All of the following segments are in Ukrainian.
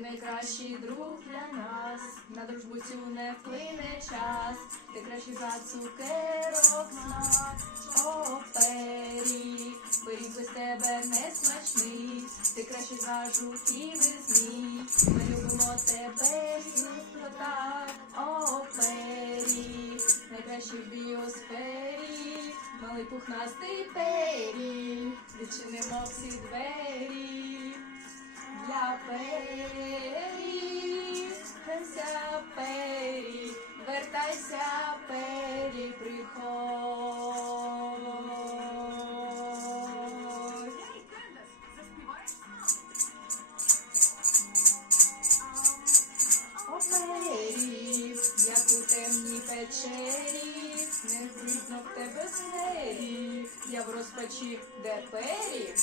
найкращий друг для нас. На дружбу цю не вплине час. Ти кращий за цукерок смак. О, пері, пиріг без тебе не смачний. Ти кращий за жуків і змій. Ми любимо тебе всіх так. О, пері, найкращий в біосфері. Малий пухнастий пері. Пері. Вертайся, пері, вертайся, пері, приходь. О, пері, як у темній печері, не видно в тебе двері, я в розпачі, де пері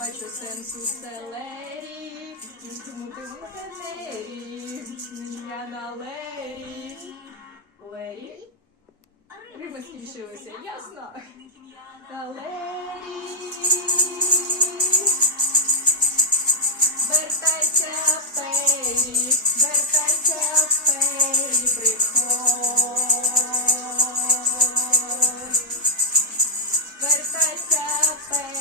бачу сенс у селері, тому ти в селері, я на лері. Лері? Риби скінчилися, ясно? На лері. Вертайся в пері, вертайся в пері, приходь. Вертайся в пері.